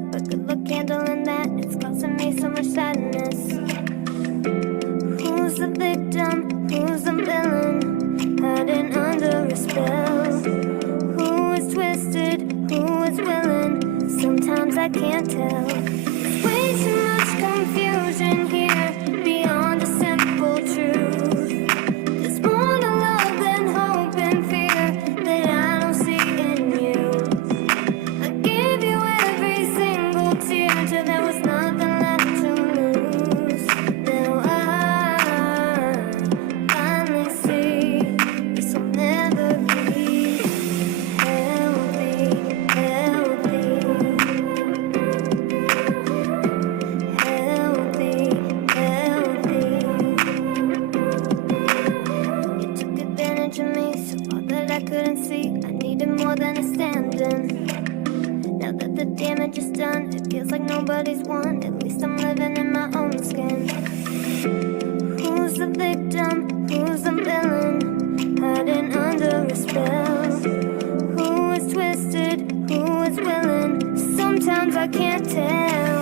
like, but good luck handling that. It's causing me so much sadness. Who's the victim? Who's the villain? Hiding under a spell. Who is twisted? Who is willing? Sometimes I can't tell. There's way too much confusion here, beyond a simple truth. There's more to love than hope and fear that I don't see in you. I gave you every single tear till there was nothing left to lose. Now I finally see this will never be healthy, healthy, healthy, healthy. You took advantage of me, so all that I couldn't see. I needed more than a stand-in. Now that the damage is done, it feels like nobody's won. At least I'm living in my own skin. Who's the victim? Who's the villain? Hiding under a spell. Who is twisted? Who is willing? Sometimes I can't tell.